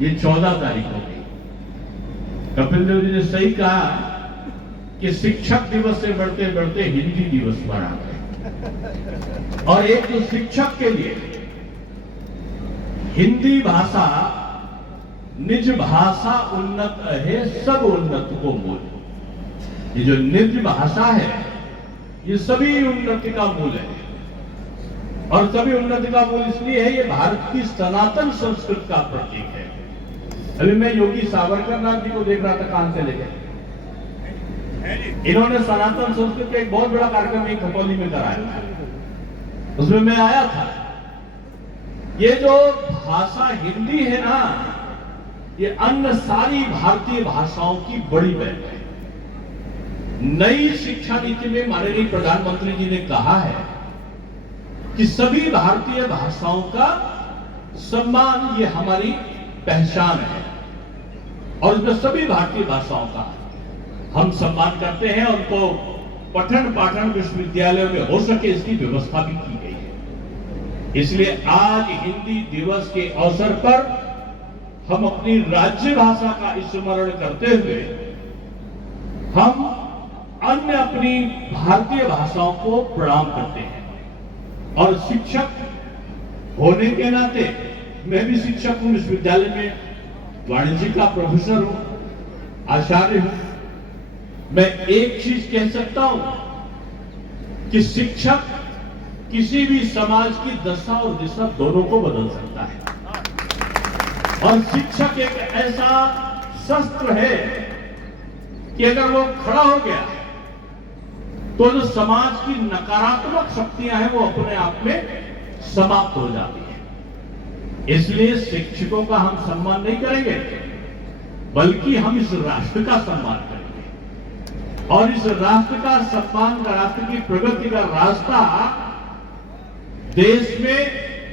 ये 14 तारीख हो गई। कपिल देव जी ने सही कहा कि शिक्षक दिवस से बढ़ते बढ़ते हिंदी दिवस बना गए। और एक तो शिक्षक के लिए हिंदी भाषा निज भाषा उन्नत है, सब उन्नत को मूल। ये जो निज भाषा है ये सभी उन्नति का मूल है। और सभी उन्नति का मूल इसलिए है, ये भारत की सनातन संस्कृति का प्रतीक है। अभी मैं योगी सावरकर नाथ जी को देख रहा था कान से लेकर। इन्होंने सनातन संस्कृति का एक बहुत बड़ा कार्यक्रम एक खतौली में कराया था, उसमें मैं आया था। ये जो भाषा हिंदी है ना, ये अन्य सारी भारतीय भाषाओं की बड़ी बहन है। नई शिक्षा नीति में माननीय प्रधानमंत्री जी ने कहा है कि सभी भारतीय भाषाओं का सम्मान, ये हमारी पहचान है। और उसमें सभी भारतीय भाषाओं का हम सम्मान करते हैं। उनको पठन पाठन विश्वविद्यालयों में हो सके इसकी व्यवस्था भी की गई है। इसलिए आज हिंदी दिवस के अवसर पर हम अपनी राज्य भाषा का स्मरण करते हुए हम अन्य अपनी भारतीय भाषाओं को प्रणाम करते हैं। और शिक्षक होने के नाते मैं भी शिक्षक हूं, विश्वविद्यालय में वाणिज्य का प्रोफेसर हूं, आचार्य हूं। मैं एक चीज कह सकता हूं कि शिक्षक किसी भी समाज की दशा और दिशा दोनों को बदल सकता है। और शिक्षक एक ऐसा शस्त्र है कि अगर वो खड़ा हो गया तो जो समाज की नकारात्मक शक्तियां हैं वो अपने आप में समाप्त हो जाती है। इसलिए शिक्षकों का हम सम्मान नहीं करेंगे, बल्कि हम इस राष्ट्र का सम्मान करेंगे। और इस राष्ट्र का सम्मान का, राष्ट्र की प्रगति का रास्ता देश में,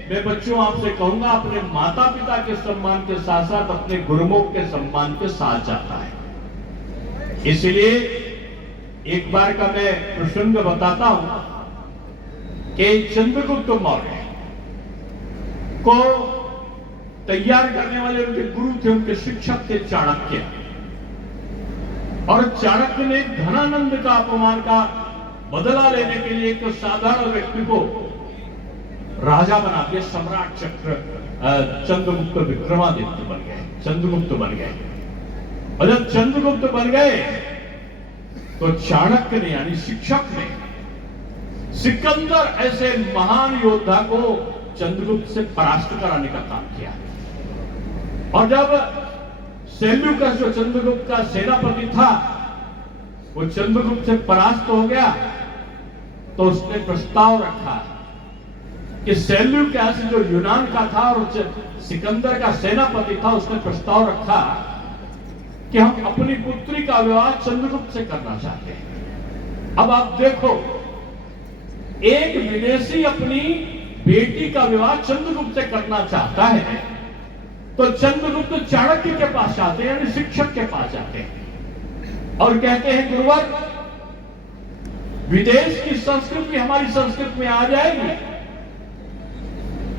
मैं बच्चों आपसे कहूंगा, अपने माता पिता के सम्मान के साथ साथ अपने गुरुमुख के सम्मान के साथ जाता है। इसलिए एक बार का मैं प्रसंग बताता हूं कि चंद्रगुप्त मौर्य को तैयार करने वाले उनके गुरु थे, उनके शिक्षक थे चाणक्य। और चाणक्य ने धनानंद का अपमान का बदला लेने के लिए एक साधारण व्यक्ति को राजा बना के सम्राट चक्र चंद्रगुप्त विक्रमादित्य बन गए, चंद्रगुप्त बन गए। और जब चंद्रगुप्त बन गए तो चाणक्य ने, यानी शिक्षक ने, सिकंदर ऐसे महान योद्धा को चंद्रगुप्त से परास्त कराने का काम किया। और जब सेल्यूकस जो चंद्रगुप्त का सेनापति था वो चंद्रगुप्त से परास्त हो गया, तो उसने प्रस्ताव रखा कि सेल्यूकस जो यूनान का था और सिकंदर का सेनापति था, उसने प्रस्ताव रखा कि हम अपनी पुत्री का विवाह चंद्रगुप्त से करना चाहते हैं। अब आप देखो, एक विदेशी अपनी बेटी का विवाह चंद्रगुप्त से करना चाहता है, तो चंद्रगुप्त चाणक्य के पास जाते हैं, यानी शिक्षक के पास जाते हैं और कहते हैं, गुरुवर, विदेश की संस्कृति हमारी संस्कृति में आ जाएगी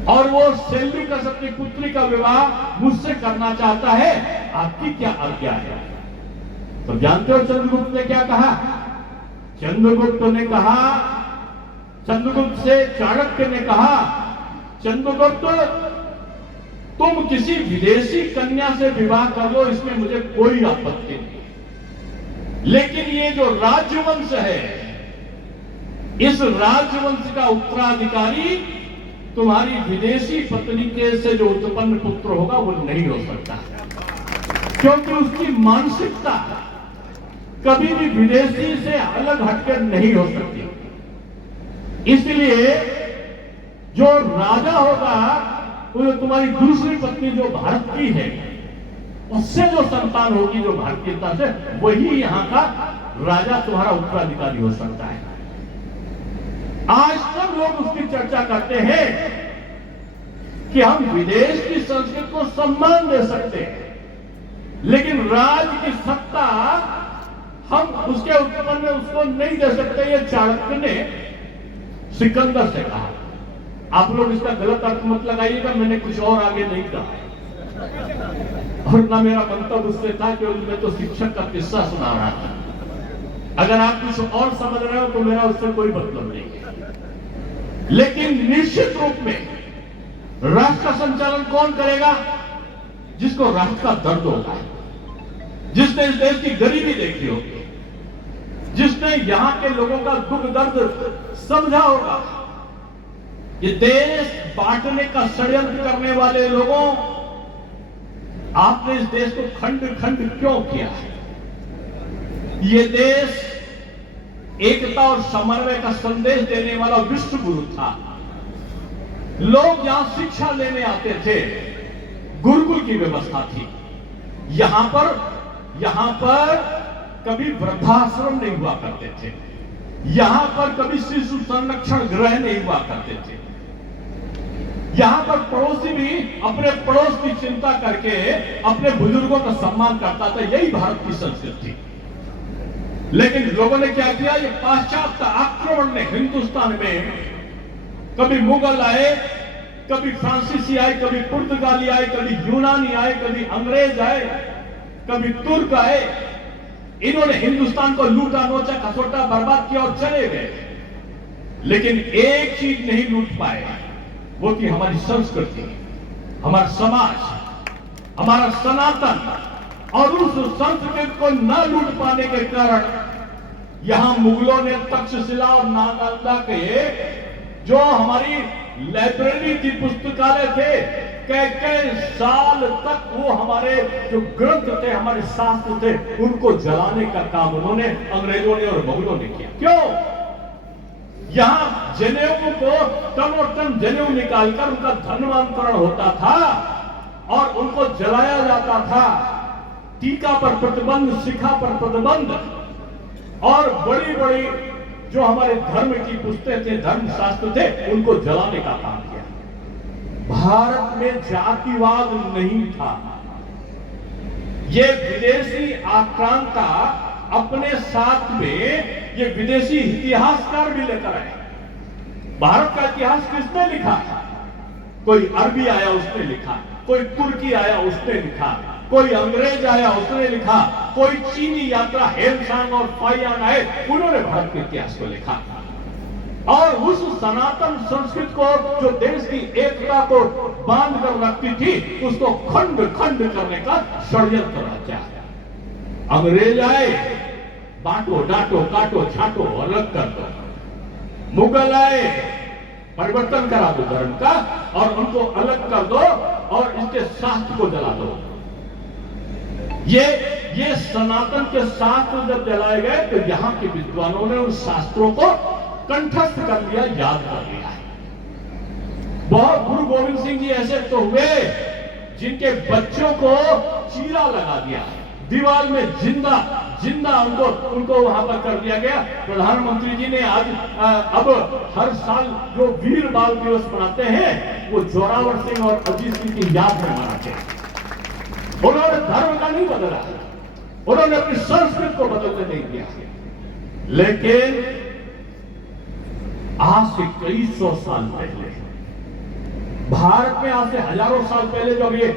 और वो सेल्यूकस अपनी पुत्री का विवाह मुझसे करना चाहता है, आपकी क्या आज्ञा है? तो जानते हो चंद्रगुप्त ने क्या कहा? चंद्रगुप्त ने कहा, चंद्रगुप्त से चाणक्य ने कहा, चंद्रगुप्त, तुम किसी विदेशी कन्या से विवाह कर लो, इसमें मुझे कोई आपत्ति नहीं। लेकिन ये जो राजवंश है, इस राजवंश का उत्तराधिकारी तुम्हारी विदेशी पत्नी के से जो उत्पन्न पुत्र होगा वो नहीं हो सकता, क्योंकि उसकी मानसिकता कभी भी विदेशी से अलग हटकर नहीं हो सकती। इसलिए जो राजा होगा वो तुम्हारी दूसरी पत्नी जो भारत की है उससे जो संतान होगी जो भारतीयता से, वही यहां का राजा तुम्हारा उत्तराधिकारी हो सकता है। आज तक लोग उसकी चर्चा करते हैं कि हम विदेश की संस्कृति को सम्मान दे सकते हैं, लेकिन राज्य की सत्ता हम उसके उत्पन्न में उसको नहीं दे सकते। ये चाणक्य ने सिकंदर से कहा। आप लोग इसका गलत अर्थ मत लगाइएगा, मैंने कुछ और आगे नहीं कहा। और ना मेरा मंतव्य उससे था कि मैं तो शिक्षक का किस्सा सुना रहा था। अगर आप कुछ और समझ रहे हो तो मेरा उससे कोई मतलब नहीं। लेकिन निश्चित रूप में राष्ट्र का संचालन कौन करेगा? जिसको राष्ट्र का दर्द होगा, जिसने इस देश की गरीबी देखी होगी, जिसने यहां के लोगों का दुख दर्द समझा होगा। ये देश बांटने का षड्यंत्र करने वाले लोगों, आपने इस देश को खंड खंड क्यों किया? ये देश एकता और समन्वय का संदेश देने वाला विश्व गुरु था। लोग यहां शिक्षा लेने आते थे, गुरुकुल की व्यवस्था थी। यहां पर कभी वृद्धाश्रम नहीं हुआ करते थे, यहां पर कभी शिशु संरक्षण गृह नहीं हुआ करते थे। यहां पर पड़ोसी भी अपने पड़ोस की चिंता करके अपने बुजुर्गों का सम्मान करता था। यही भारत की संस्कृति थी। लेकिन लोगों ने क्या किया? ये पाश्चात्य आक्रमण ने हिंदुस्तान में कभी मुगल आए, कभी फ्रांसीसी आए, कभी पुर्तगाली आए, कभी यूनानी आए, कभी अंग्रेज आए, कभी तुर्क आए। इन्होंने हिंदुस्तान को लूटा, नोचा, खसोटा, बर्बाद किया और चले गए। लेकिन एक चीज नहीं लूट पाए, वो थी हमारी संस्कृति, हमारा समाज, हमारा सनातन। और उस संस्कृति को न लूट पाने के कारण यहां मुगलों ने तक्षशिला और नालंदा के जो हमारी लाइब्रेरी थी, पुस्तकालय थे, कई साल तक वो हमारे जो ग्रंथ थे, हमारे शास्त्र थे, उनको जलाने का काम उन्होंने, अंग्रेजों ने और मुगलों ने किया। क्यों? यहां जनेऊ को टन जनेऊ निकालकर उनका धर्मांतरण होता था और उनको जलाया जाता था। टीका पर प्रतिबंध, शिखा पर प्रतिबंध और बड़ी बड़ी जो हमारे धर्म की पुस्तकें थे, धर्म शास्त्र थे, उनको जलाने का काम किया। भारत में जातिवाद नहीं था। ये विदेशी आक्रांता अपने साथ में ये विदेशी इतिहासकार भी लेकर आए। भारत का इतिहास किसने लिखा? कोई अरबी आया उसने लिखा, कोई तुर्की आया उसने लिखा, कोई अंग्रेज आया उसने लिखा, कोई चीनी यात्रा हेमसांग और फाइयान आए, उन्होंने भारत के इतिहास को लिखा। और उस सनातन संस्कृति को, जो देश की एकता को बांध कर रखती थी, उसको खंड खंड करने का षड्यंत्र रचा। अंग्रेज आए, बांटो, डांटो, काटो, छाटो, अलग कर दो। मुगल आए, परिवर्तन करा दो धर्म का और उनको अलग कर दो और इसके शास्त्र को जला दो। ये सनातन के शास्त्र जब जलाए गए तो यहां के विद्वानों ने उन शास्त्रों को कंठस्थ कर लिया, याद कर लिया। बहुत गुरु गोविंद सिंह जी ऐसे तो हुए जिनके बच्चों को चीरा लगा दिया, दीवार में जिंदा उनको वहां पर कर दिया गया। प्रधानमंत्री जी ने आज अब हर साल जो वीर बाल दिवस मनाते हैं, वो जोरावर सिंह और अजीत सिंह की याद में मनाते हैं। उन्होंने धर्म का नहीं बदला, उन्होंने अपनी संस्कृति को बदलने नहीं दिया। लेकिन आज से कई सौ साल पहले भारत में, आज से हजारों साल पहले जब ये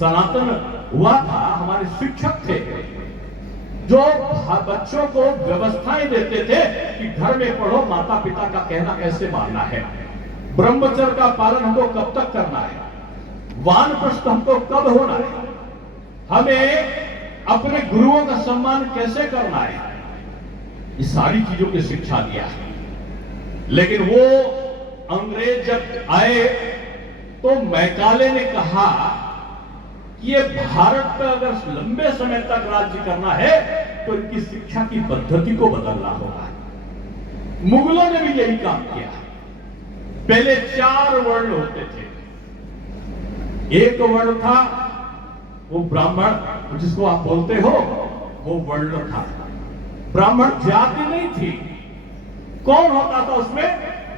सनातन हुआ था, हमारे शिक्षक थे जो बच्चों को व्यवस्थाएं देते थे कि घर में पढ़ो, माता पिता का कहना कैसे मानना है, ब्रह्मचर्य का पालन हमको कब तक करना है, वानप्रस्थ हमको कब होना है, हमें अपने गुरुओं का सम्मान कैसे करना है, ये सारी चीजों की शिक्षा दिया है। लेकिन वो अंग्रेज जब आए तो मैकाले ने कहा कि ये भारत पर अगर लंबे समय तक राज्य करना है तो इनकी शिक्षा की पद्धति को बदलना होगा। मुगलों ने भी यही काम किया। पहले 4 वर्ण होते थे। एक वर्ण था वो ब्राह्मण, जिसको आप बोलते हो, वो वर्ण था। ब्राह्मण जाति नहीं थी। कौन होता था उसमें?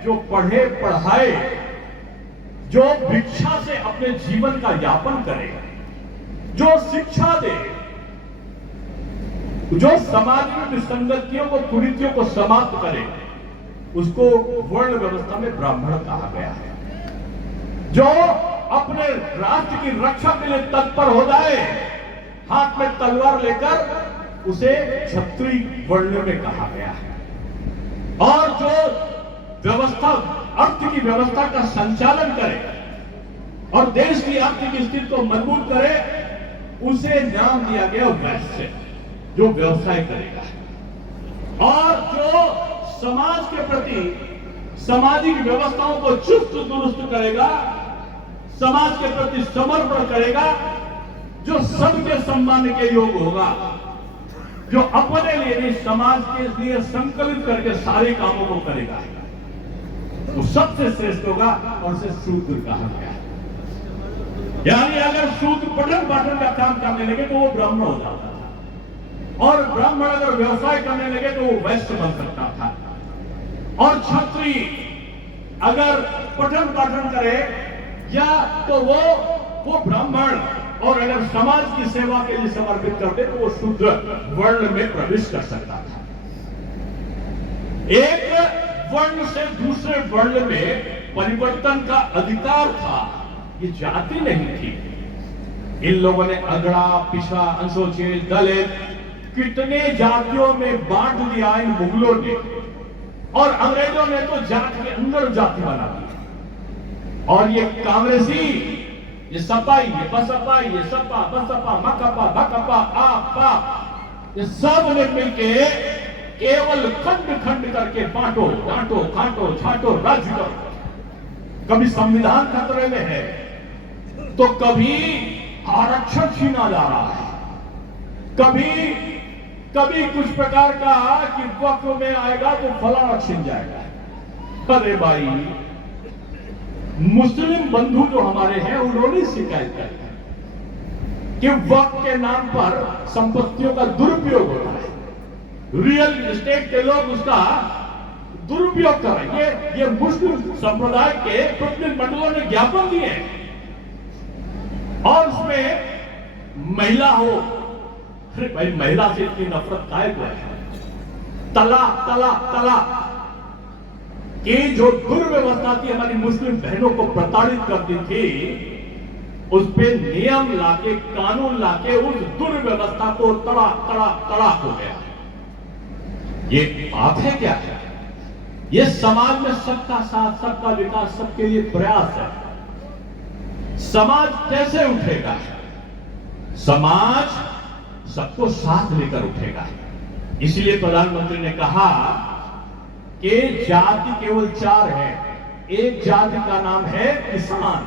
जो पढ़े पढ़ाए, जो भिक्षा से अपने जीवन का यापन करे, जो शिक्षा दे, जो समाज में विसंगतियों को, कुरीतियों को समाप्त करे, उसको वर्ण व्यवस्था में ब्राह्मण कहा गया है। जो अपने राष्ट्र की रक्षा के लिए तत्पर हो जाए, हाथ में तलवार लेकर, उसे क्षत्रिय वर्ण में कहा गया है। और जो व्यवस्था, अर्थ की व्यवस्था का संचालन करे और देश की आर्थिक स्थिति को मजबूत करे, उसे नाम दिया गया वैश्य, जो व्यवसाय करेगा। और जो समाज के प्रति सामाजिक व्यवस्थाओं को चुस्त दुरुस्त करेगा, समाज के प्रति समर्पण करेगा, जो सबके सम्मान के योग्य होगा, जो अपने लिए नहीं समाज के लिए संकलित करके सारे कामों को करेगा, वो सबसे श्रेष्ठ होगा और उसे शूद्र कहा गया है। यानी अगर शूद्र पठन पाठन का काम करने लगे तो वो ब्राह्मण हो जाता था, और ब्राह्मण अगर व्यवसाय करने लगे तो वो वैश्य बन सकता था, और क्षत्रिय अगर पठन पाठन करे या तो वो ब्राह्मण, और अगर समाज की सेवा के लिए समर्पित करते तो वो शूद्र वर्ण में प्रवेश कर सकता था। एक वर्ण से दूसरे वर्ण में परिवर्तन का अधिकार था, ये जाति नहीं थी। इन लोगों ने अगड़ा, पिछड़ा, अनुसूचित, दलित, कितने जातियों में बांट दिया इन मुगलों ने, और अंग्रेजों ने तो जाति के अंदर जाति बना दी। और ये कांग्रेसी, ये सपा, ये बसपा, ये सपा, बसपा, मकपा, भकपा, आपा, ये सब ने मिलके केवल खंड खंड करके बांटो, डांटो, काटो, छाटो, राज्य करो। कभी संविधान खतरे में है तो कभी आरक्षण छीना जा रहा है, कभी कुछ प्रकार का कि वक्त में आएगा तो फलाना छिन जाएगा। अरे भाई, मुस्लिम बंधु जो हमारे हैं उन्होंने शिकायत की कि वक्त के नाम पर संपत्तियों का दुरुपयोग होता है, रियल एस्टेट के लोग उसका दुरुपयोग कर रहे हैं। ये मुस्लिम संप्रदाय के प्रतिनिधिमंडलों ने ज्ञापन दिए, और उसमें महिला हो, अरे भाई महिला से इतनी नफरत काय को है? तलाक तलाक तलाक की जो दुर्व्यवस्था थी, हमारी मुस्लिम बहनों को प्रताड़ित करती थी, उस पे नियम लाके, कानून लाके उस दुर्व्यवस्था को तड़ाक तड़ाक तड़ाक हो गया। ये बात है क्या है? ये समाज में सबका साथ, सबका विकास, सबके लिए प्रयास है। समाज कैसे उठेगा? समाज सबको साथ लेकर उठेगा। इसलिए प्रधानमंत्री ने कहा कि जाति केवल 4 है। एक जाति का नाम है किसान,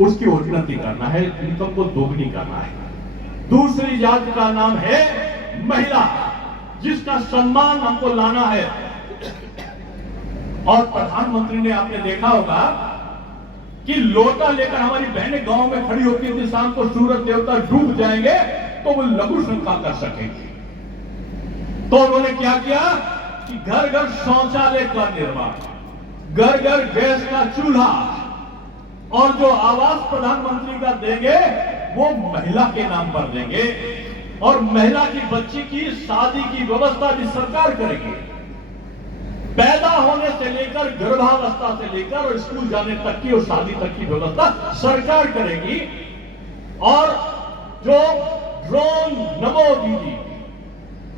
उसकी उन्नति करना है, इनकम को दोगुनी करना है। दूसरी जाति का नाम है महिला, जिसका सम्मान हमको लाना है। और प्रधानमंत्री ने, आपने देखा होगा कि लोटा लेकर हमारी बहनें गांव में खड़ी होती थी, शाम को सूरज देवता डूब जाएंगे तो वो लघु शंका कर सकेंगे। तो उन्होंने क्या किया कि घर घर शौचालय का निर्माण, घर घर गैस का चूल्हा, और जो आवास प्रधानमंत्री का देंगे वो महिला के नाम पर देंगे, और महिला की बच्ची की शादी की व्यवस्था भी सरकार करेगी। पैदा होने से लेकर गर्भावस्था से लेकर और स्कूल जाने तक की और शादी तक की व्यवस्था सरकार करेगी। और जो ड्रोन नमो दीदी,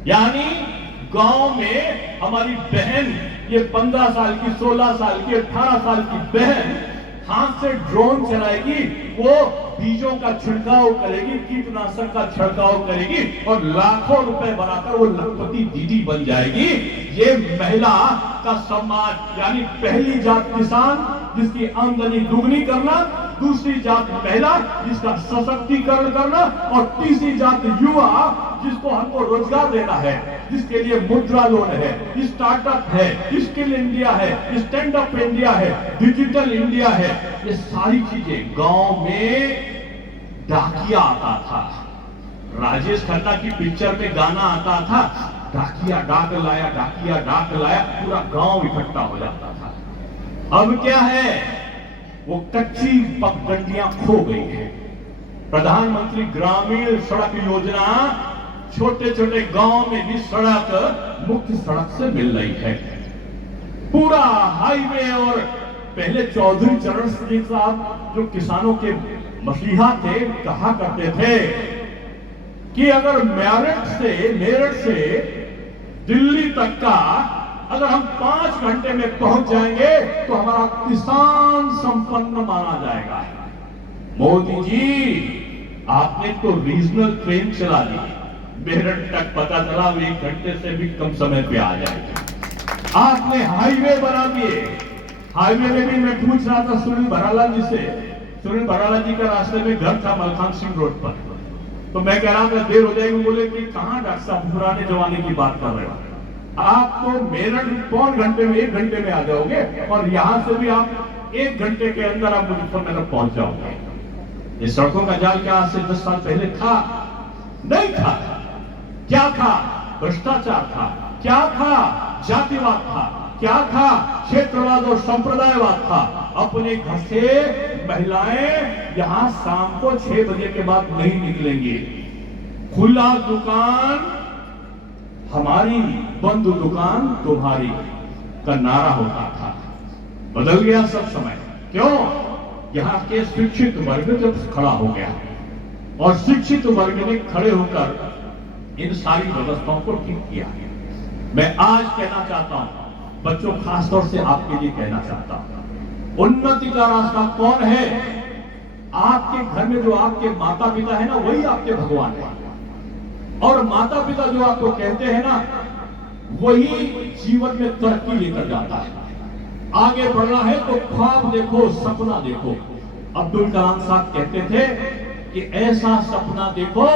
यानी गांव में हमारी बहन, ये 15 साल की, 16 साल की, 18 साल की बहन हाथ से ड्रोन चलाएगी, वो बीजों का छिड़काव करेगी, कीटनाशक का छिड़काव करेगी, और लाखों रुपए बनाकर वो लखपति दीदी बन जाएगी। ये महिला का सम्मान, यानी पहली जात किसान, जिसकी आमदनी दुगनी करना, दूसरी जात महिला, जिसका सशक्तिकरण करना, और तीसरी जात युवा, जिसको हमको रोजगार देना है, जिसके लिए मुद्रा लोन है, स्टार्टअप है, स्किल इंडिया है, स्टैंड अप इंडिया है, डिजिटल इंडिया है। ये सारी चीजें गांव में डाकिया आता था। राजेश खन्ना की पिक्चर में गाना आता था, डाकिया डाक लाया, डाकिया डाक लाया, पूरा गांव इकट्ठा हो जाता था। अब क्या है? वो कच्ची पगडंडियां खो गई है। प्रधानमंत्री ग्रामीण सड़क योजना छोटे छोटे गांव में भी सड़क मुख्य सड़क से मिल रही है। पूरा हाईवे और पहले चौधरी चरण सिंह साहब जो किसानों के मसीहा थे, कहा करते थे कि अगर मेरठ से दिल्ली तक का अगर हम 5 घंटे में पहुंच जाएंगे तो हमारा किसान संपन्न माना जाएगा। मोदी जी, आपने तो रीजनल ट्रेन चला दी, मेरठ तक पता चला वो 1 घंटे से भी कम समय पे आ जाएगी। आपने हाईवे बना दिए। हाईवे में भी मैं पूछ रहा था सुनील भराला जी से, सुनील भराला जी का रास्ते में घर था मलखान सिंह रोड पर, तो मैं कह रहा था देर हो जाएगी। बोले कि कहां डॉक्टर साहब पुराने जमाने की बात कर रहे हो, आप तो मेरठ 1 घंटे में आ जाओगे और यहां से भी आप 1 घंटे के अंदर आप मुजफ्फरनगर पहुंच जाओगे। ये सड़कों का जाल क्या आज से 10 साल पहले था? नहीं था। क्या था? भ्रष्टाचार था। क्या था? जातिवाद था। क्या था? क्षेत्रवाद और संप्रदायवाद था। अपने घर से महिलाएं यहां शाम को 6 बजे के बाद नहीं निकलेंगी। खुला दुकान हमारी, बंद दुकान तुम्हारी का नारा होता था। बदल गया सब समय। क्यों? यहां के शिक्षित वर्ग जब खड़ा हो गया और शिक्षित वर्ग ने खड़े होकर इन सारी व्यवस्थाओं को ठीक किया। मैं आज कहना चाहता हूं, बच्चों खासतौर से आपके लिए कहना चाहता हूं, उन्नति का रास्ता कौन है? आपके घर में जो आपके माता पिता है ना, वही आपके भगवान है। और माता पिता जो आपको कहते हैं ना, वही जीवन में तरक्की लेकर जाता है। आगे बढ़ना है तो ख्वाब देखो, सपना देखो। अब्दुल कलाम साहब कहते थे कि ऐसा सपना देखो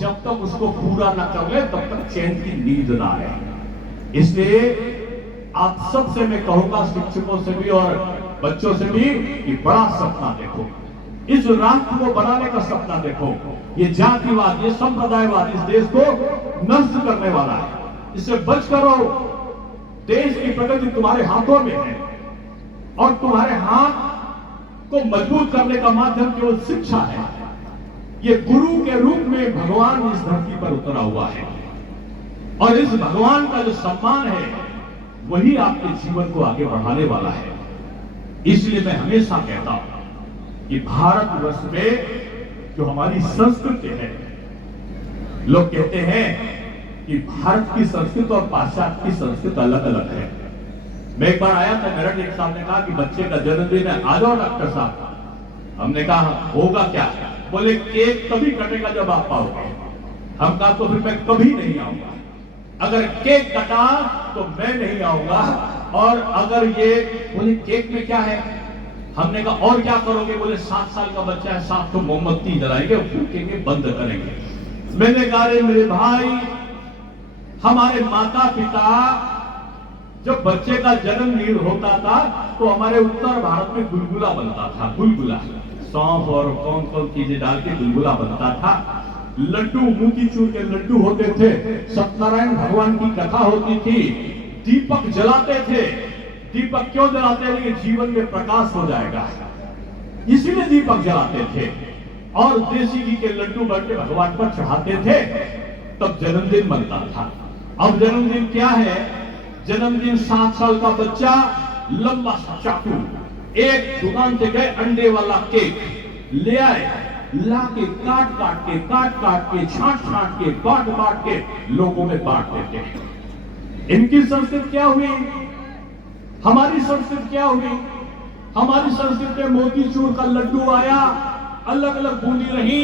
जब तक उसको पूरा न कर ले तब तक चैन की नींद ना आए। इसलिए आप सबसे मैं कहूंगा, शिक्षकों से भी और बच्चों से भी, कि बड़ा सपना देखो। इस राष्ट्र को बनाने का सपना देखो। ये जातिवाद, ये संप्रदायवाद इस देश को नष्ट करने वाला है। इससे बच करो। देश की प्रगति तुम्हारे हाथों में है और तुम्हारे हाथ को मजबूत करने का माध्यम केवल शिक्षा है। ये गुरु के रूप में भगवान इस धरती पर उतरा हुआ है और इस भगवान का जो सम्मान है वही आपके जीवन को आगे बढ़ाने वाला है। इसलिए मैं हमेशा कहता हूं कि भारतवर्ष में जो हमारी संस्कृति है, लोग कहते हैं कि भारत की संस्कृति और पाश्चात्य की संस्कृति अलग अलग है। मैं एक बार आया था मेरठ, एक साहब ने कहा कि बच्चे का जन्मदिन है, आ जाओ डॉक्टर साहब। हमने कहा होगा क्या? बोले केक तभी कटेगा जब आप आओगे। हम कहा तो फिर मैं कभी नहीं आऊंगा। अगर केक कटा तो मैं नहीं आऊंगा। और अगर ये बोले केक में क्या है, हमने कहा और क्या करोगे? बोले 7 साल का बच्चा है, 7 तो मोमबत्ती जलाएंगे, फूकेंगे, बंद करेंगे। मैंने कहा रे मेरे भाई, हमारे माता पिता जब बच्चे का जन्मदिन होता था तो हमारे उत्तर भारत में गुलगुला बनता था। गुलगुला सौंफ और कौन कौन चीजें डाल के गुलगुला बनता था। लड्डू, मोतीचूर के लड्डू होते थे। सत्यनारायण भगवान की कथा होती थी। दीपक जलाते थे। दीपक क्यों जलाते हैं? कि जीवन में प्रकाश हो जाएगा, इसीलिए दीपक जलाते थे। और देसी घी के लड्डू बन के भगवान पर चढ़ाते थे, तब जन्मदिन बनता था। अब जन्मदिन क्या है? जन्मदिन 7 साल का बच्चा लंबा सा चाकू, एक दुकान से गए, अंडे वाला केक ले आए, लाके काट काट के छांट के बांट के लोगों में बांट देते हैं। इनकी संस्कृति क्या हुई? हमारी संस्कृति क्या हुई? हमारी संस्कृति में मोतीचूर का लड्डू आया, अलग अलग बूंदी रही,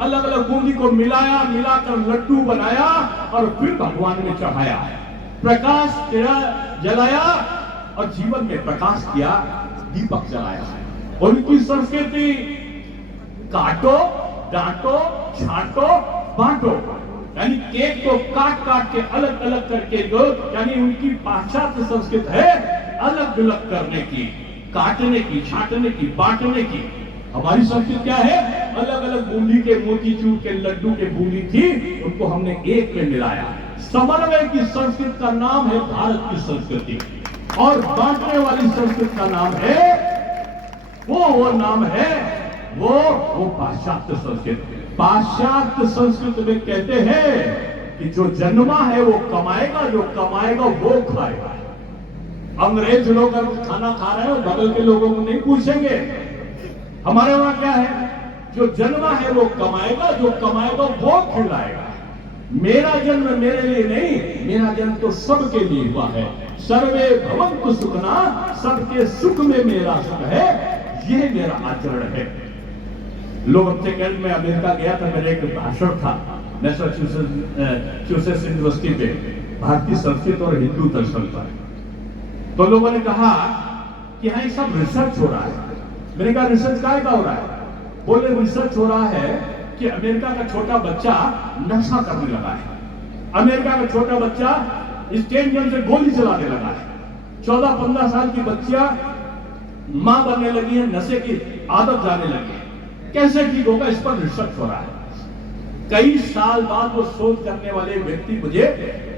अलग अलग बूंदी को मिलाकर लड्डू बनाया और फिर भगवान ने चढ़ाया। प्रकाश जलाया और जीवन में प्रकाश किया, दीपक जलाया। उनकी संस्कृति काटो, डांटो, छांटो, बांटो, यानी केक को काट के अलग अलग करके दो। यानी उनकी पाश्चात्य संस्कृति है अलग अलग करने की, काटने की, छांटने की, बांटने की। हमारी संस्कृति क्या है? अलग अलग बूंदी के, मोतीचूर के लड्डू के बूंदी थी, उनको हमने एक में मिलाया। समन्वय की संस्कृति का नाम है भारत की संस्कृति, और बांटने वाली संस्कृति का नाम है वो नाम है वो पाश्चात्य संस्कृति। पाश्चात्य संस्कृति में कहते हैं कि जो जन्मा है वो कमाएगा, जो कमाएगा वो खाएगा। अंग्रेज लोग अगर खाना खा रहे हो बगल के लोगों को नहीं पूछेंगे। हमारे वहां क्या है, जो जन्मा है वो कमाएगा, जो कमाएगा वो खिलाएगा। मेरा जन्म मेरे लिए नहीं, मेरा जन्म तो सबके लिए हुआ है। सर्वे भवन्तु सुखना, सबके सुख में मेरा सुख है, ये मेरा आचरण है। लोग अपने कल मैं अमेरिका गया था, मेरा एक भाषण था मैसाचुसेट्स यूनिवर्सिटी पे, भारतीय संस्कृत और हिंदू दर्शन पर। तो लोगों ने कहा कि हाँ ये सब रिसर्च हो रहा है। मैंने कहा रिसर्च काय का हो रहा है? बोले रिसर्च हो रहा है कि अमेरिका का छोटा बच्चा नशा करने लगा है, अमेरिका का छोटा बच्चा स्टेन गन से गोली चलाने लगा है, 14-15 साल की बच्चियां मां बनने लगी है, नशे की आदत जाने लगी है। कैसे ठीक होगा? इस पर रिसर्च हो रहा है। कई साल बाद वो शोध करने वाले व्यक्ति मुझे,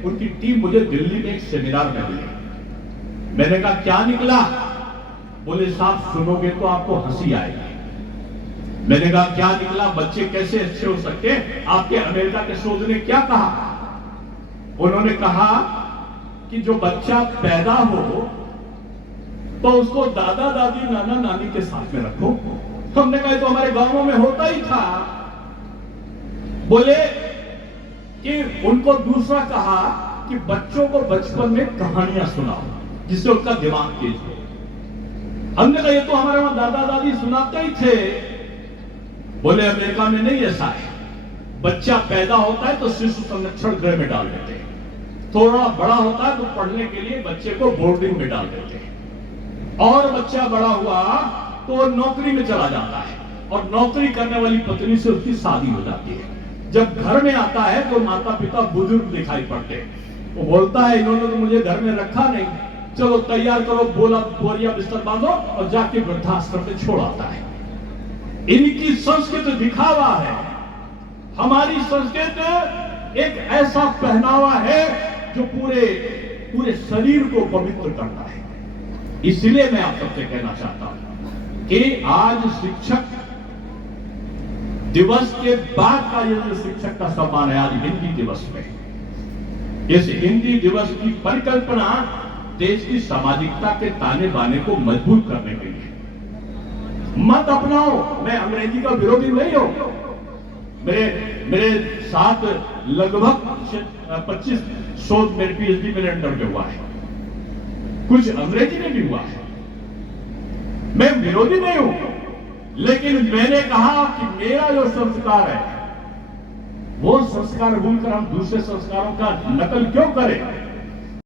उनकी टीम मुझे दिल्ली में एक सेमिनार में मिली। मैंने कहा क्या निकला? बोले साहब सुनोगे तो आपको हंसी आएगी। मैंने कहा क्या निकला? बच्चे कैसे अच्छे हो सकते हैं? आपके अमेरिका के शोध ने क्या कहा? उन्होंने कहा कि जो बच्चा पैदा हो तो उसको दादा दादी नाना नानी के साथ में रखो। हमने कहा तो हमारे गांवों में होता ही था। बोले कि उनको दूसरा कहा कि बच्चों को बचपन में कहानियां सुनाओ जिससे उनका दिमाग तेज हो। हमने कहा ये तो हमारे वहां दादा दादी सुनाते ही थे। बोले अमेरिका में नहीं ऐसा है, बच्चा पैदा होता है तो शिशु संरक्षण गृह में डाल देते हैं, थोड़ा बड़ा होता है तो पढ़ने के लिए बच्चे को बोर्डिंग में डाल देते हैं, और बच्चा बड़ा हुआ तो नौकरी में चला जाता है और नौकरी करने वाली पत्नी से उसकी शादी हो जाती है। जब घर में आता है तो माता पिता बुजुर्ग दिखाई पड़ते हैं। वो बोलता है इन्होंने तो मुझे घर में रखा नहीं, चलो तैयार करो, बोला बोरिया बिस्तर बांधो और जाके वृद्धाश्रम में छोड़ आता है। इनकी संस्कृत दिखावा है। हमारी संस्कृत एक ऐसा पहनावा है जो पूरे शरीर को पवित्र करता है। इसलिए मैं आप सबसे कहना चाहता हूं कि आज शिक्षक दिवस के बाद का ये जो शिक्षक का सम्मान है, आज हिंदी दिवस में, इस हिंदी दिवस की परिकल्पना देश की सामाजिकता के ताने बाने को मजबूत करने के लिए। मत अपनाओ, मैं अंग्रेजी का विरोधी नहीं हूं। मेरे साथ लगभग 25 शोध मेरे पीएचडी मेरे अंडर में हुआ है, कुछ अंग्रेजी में भी हुआ है। मैं विरोधी नहीं हूं, लेकिन मैंने कहा कि मेरा जो संस्कार है वो संस्कार भूलकर हम दूसरे संस्कारों का नकल क्यों करें?